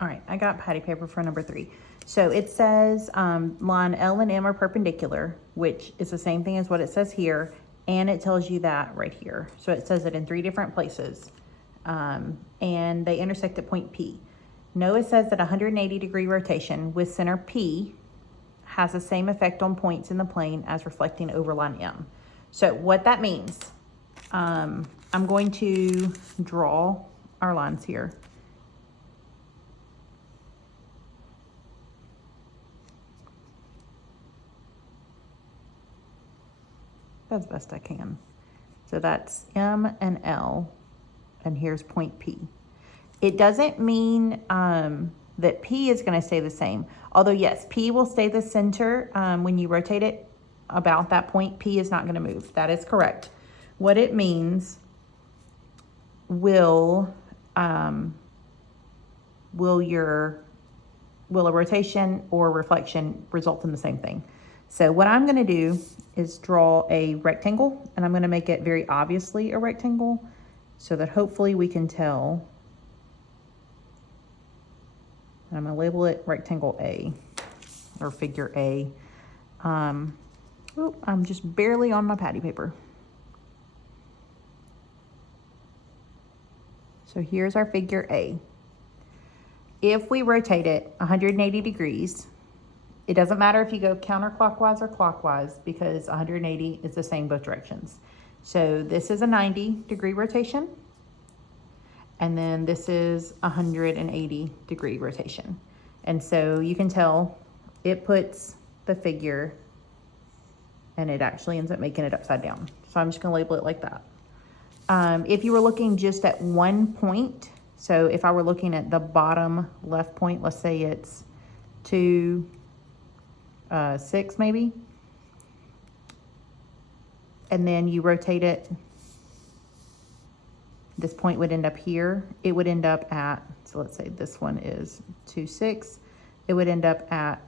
All right, I got patty paper for number 3. So it says line L and M are perpendicular, which is the same thing as what it says here, and it tells you that right here. So it says it in 3 different places, and they intersect at point P. Noah says that 180-degree rotation with center P has the same effect on points in the plane as reflecting over line M. So what that means, I'm going to draw our lines here. As best I can. So that's M and L, and here's point P. It doesn't mean that P is going to stay the same. Although yes, P will stay the center when you rotate it about that point. P is not going to move. That is correct. What it means will a rotation or reflection result in the same thing? So what I'm going to do is draw a rectangle, and I'm going to make it very obviously a rectangle so that hopefully we can tell. I'm going to label it rectangle A, or figure A. I'm just barely on my patty paper. So here's our figure A. If we rotate it 180 degrees, it doesn't matter if you go counterclockwise or clockwise, because 180 is the same both directions. So this is a 90-degree rotation, and then this is 180-degree rotation. And so you can tell it puts the figure, and it actually ends up making it upside down. So I'm just gonna label it like that. If you were looking just at one point, so if I were looking at the bottom left point, let's say it's 2, 6 maybe, and then you rotate it, this point would end up here. It would end up at, so let's say this one is 2, 6. It would end up at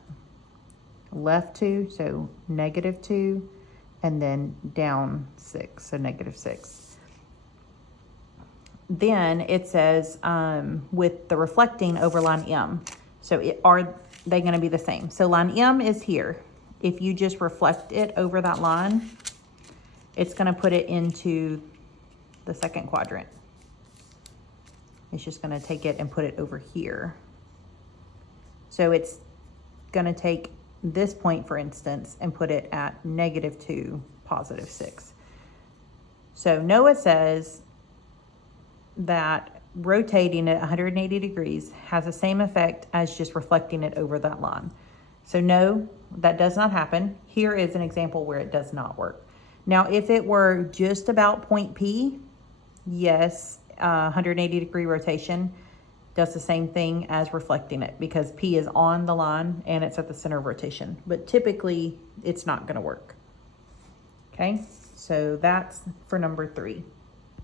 left 2, so -2, and then down 6, so -6. Then it says with the reflecting over line M. So are they going to be the same? So line M is here. If you just reflect it over that line, it's going to put it into the second quadrant. It's just going to take it and put it over here. So it's going to take this point, for instance, and put it at -2, +6. So Noah says that rotating at 180 degrees has the same effect as just reflecting it over that line. So no, that does not happen. Here is an example where it does not work. Now, if it were just about point P, yes, 180-degree rotation does the same thing as reflecting it, because P is on the line and it's at the center of rotation. But typically, it's not going to work. Okay, so that's for number 3.